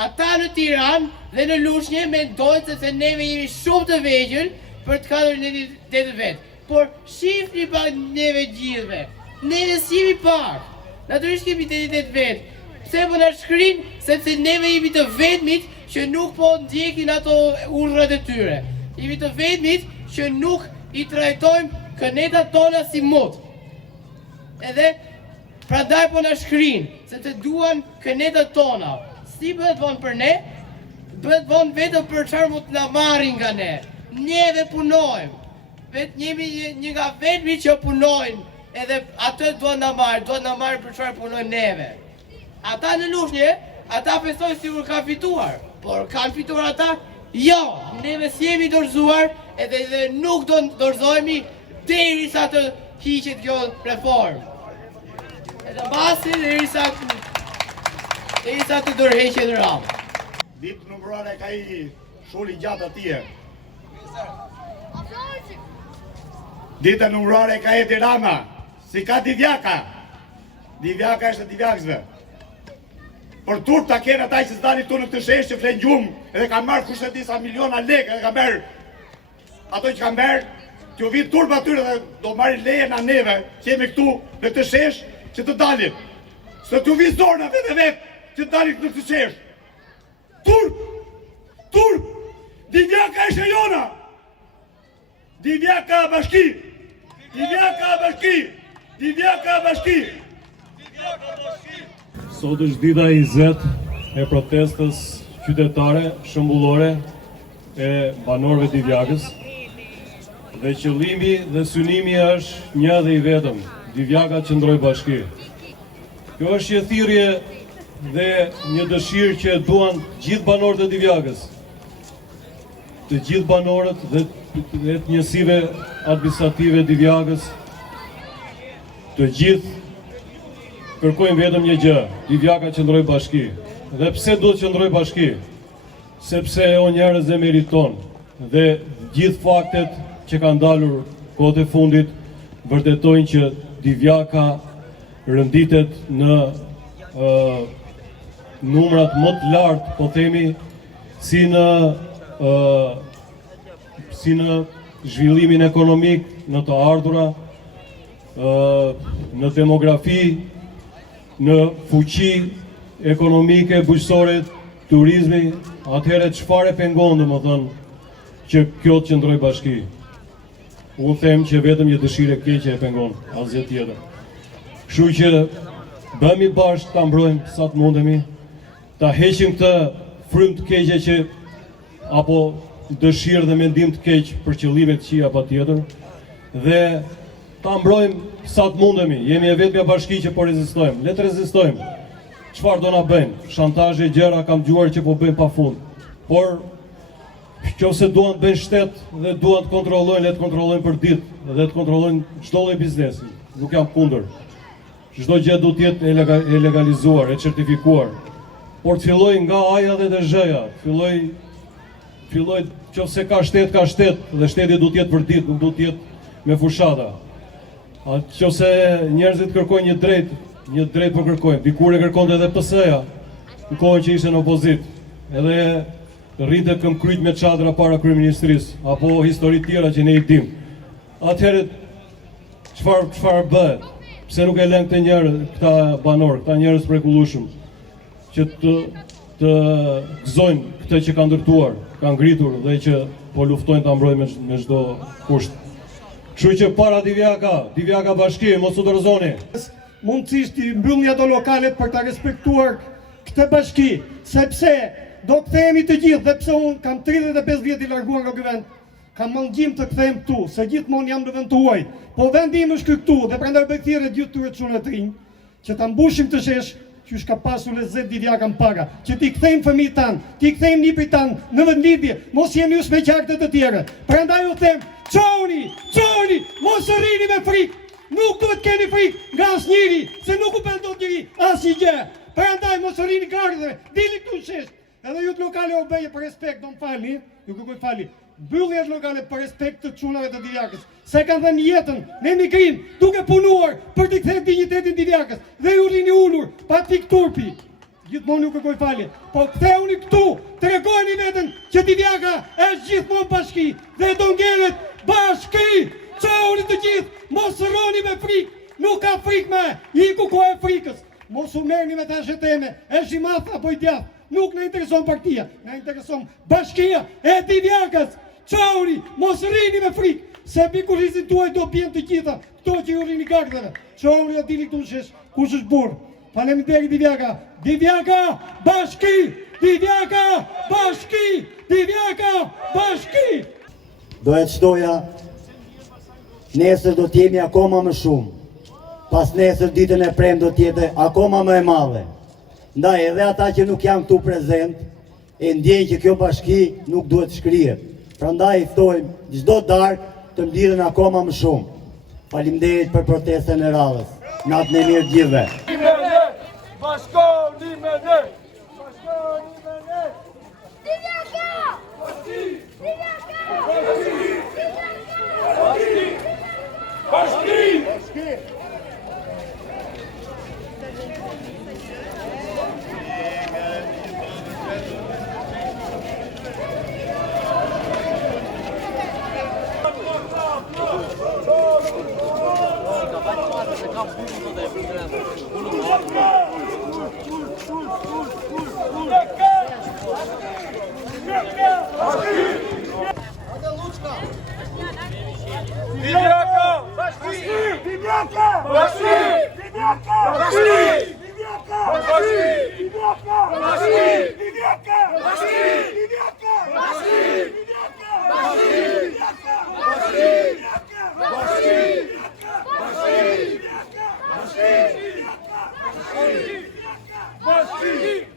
Ata në Tiranë dhe në Lushnjë mendojnë se neve jemi shumë të vegjël për të kadrë në identitetet vetë. Por shifni pa neve gjithve, neve si jemi pak, natyrisht kemi identitet vetë. Pse po na shkrin, sepse neve jemi të vetmit që nuk po ndjekin ato urdhrat e tyre. Jemi të vetmit që nuk i trajtojmë kënetat tona si mot. Edhe prandaj po na shkrin, sepse duan kënetat tona. Si bëhet vonë për ne, bëhet vonë vetëm për çfarë mund të na marrin nga ne. Neve punojmë. Vetë jemi një nga vetmi që punojnë, edhe atë duan na marrin për çfarë punojnë neve. Ata në Lushnjë, ata besojnë sikur kanë fituar, por kanë fituar ata? Jo, neve s'jemi dorëzuar, edhe nuk do dorëzohemi derisa të hiqet kjo reformë. Edhe mbasi derisa të dorëheqet Rama. Ditë numërore ka i shuri gjatë atje. Ditë numërore ka e Rama, si ka Divjaka. Divjaka është Divjakësve. Por turp ta kene ata që s'dani këtu në këtë shesh që flen gjumë, edhe ka marrë kushtet disa miliona lekë, edhe ka merë ato që ka merë, që u vitë turp atyre dhe do marrin leje nga neve, që jemi këtu në këtë shesh që të dalim. Së të vitë zorna vetë që të dalim në këtë shesh. Turp! Divjaka është e jona! Divjaka bashki! Divjaka bashki! Divjaka bashki! Sot është dita 20 e protestës qytetare, shëmbullore e banorëve të Divjakës. Dhe qëllimi dhe synimi është një dhe i vetëm, Divjaka qëndroj bashki. Kjo është një thirrje dhe një dëshirë që duan gjithë banorët e Divjakës, të gjithë banorët dhe të njësive administrative Divjakës, të gjithë kërkojmë vetëm një gjë, Divjaka qëndroj bashki. Dhe pse do të qëndroj bashki? Sepse o njerëz e meriton dhe gjithë faktet që kanë dalur kohët e fundit vërtetojnë që Divjaka rënditet në numrat më të lartë, po themi, si në zhvillimin ekonomik, në të ardhura, në demografi, në fuqi ekonomike, bujqësore, turizmi, atëherë çfarë pengon domethënë që kjo të qëndroj bashki. Unë them që vetëm një dëshirë e keqe e pengon, asgjë tjetër. Kështu që bëhemi bashkë ta mbrojmë sa të mundemi, ta heqim këtë frymë të keqe që apo dëshirë dhe mendim të keq për qëllime të këqija patjetër dhe ta mbrojmë sa të mundemi. Jemi e vetmja bashki që po rezistojmë. Le të rezistojmë. Çfarë do na bëjnë? Shantazhe gjëra kam dëgjuar që po bëjnë pafund. Por nëse duan të bëjnë shtet dhe duan të kontrollojnë, le të kontrollojnë për ditë dhe të kontrollojnë çdo lloj biznesi. Nuk jam kundër. Çdo gjë duhet të jetë e legalizuar, e certifikuar. Por të filloj nga A-ja dhe te Z-ja. Filloj nëse ka shtet dhe shteti duhet të jetë për ditë, nuk duhet të jetë me fushata. Nëse njerëzit kërkojnë një drejt po kërkojnë, dikur e kërkonte edhe PS-ja, në kohën që ishte në opozit, edhe rrinte këmbkryq me çadra para kryeministrisë, apo histori tjera që ne i dim. Atëherë çfarë bëhet? Pse nuk e lën këta njerëz, këta banor, këta njerëz mrekullueshëm që të gëzojnë këtë që kanë ndërtuar, kanë ngritur dhe që po luftojnë ta mbrojnë me çdo kusht. Kështu që para Divjaka bashki, mos u dorëzoni. Mundësisht i mbyllni ato lokalet për ta respektuar këtë bashki, sepse do kthehemi të gjithë, dhe pse unë kam 35 vjet i larguar nga ky vend, kam mangim të kthehem këtu, se gjithmonë jam në vend të huaj. Po vendi im është këtu dhe prandaj bëj thirrje gjithë tyre çunat të rinj, që ta mbushim të shesh, që ka pasur lezet Divjaka në para, që t'i kthejmë fëmijët tanë, t'i kthejmë niprit tanë në vendlidhje, mos jeni us me qartë të tjere. Prandaj u them, Qoni, mos rrini me frikë. Nuk duhet keni frikë nga asnjëri, se nuk u bën dot njëri asnjë gjë. Prandaj mos rrini gardhëve, dili këtu shesh. Edhe ju të lokale o bëje për respekt, do më falni, ju kërkoj fali. Mbylljet lokale për respekt të çunave të Divjakës. Se kanë dhënë jetën në emigrim, duke punuar për të kthyer dinjitetin Divjakës. Dhe ju rini ulur pa pik turpi. Gjithmonë ju kërkoj falje. Po ktheuni këtu, tregojeni veten që Divjaka është gjithmonë bashki dhe do ngjelet bashki. Qoni të gjithë, mos rroni me frikë, nuk ka frikë me, iku ko e frikës. Mos u merrni me ta sheteme, është i madh apo i djathtë, nuk na intereson partia, na intereson bashkia e Divjakës. Qoni, mos rrini me frikë, se pikullizin tuaj do bjen të gjitha, këto që ju rrini gardhëve. Qoni do dili këtu shesh, kush është burr. Faleminderit Divjaka. Divjaka bashki, Divjaka bashki, Divjaka bashki. Do e qdoja, nesër do t'jemi akoma më shumë, pas nesër ditën e prem do t'jete akoma më e madhe. Ndaj edhe ata që nuk janë këtu prezent, e ndjenjë që kjo bashki nuk duhet shkrihet. Prandaj i ftojmë çdo darkë të mblidhen akoma më shumë. Faleminderit për protestën e radhës. Natën e mirë gjithëve. Bashkoni me ne! Bashkoni me ne! Divjaka! Bashki! Divjaka! Bashki! Divjaka! Bashki! Bashki! Divjaka! Bashki! Divjaka! Bashki! Divjaka! Bashki! Divjaka! Bashki! Divjaka! Bashki! Divjaka! Bashki! Divjaka! Bashki! Divjaka! Bashki! Divjaka! Bashki! Divjaka! Bashki! Divjaka! Bashki!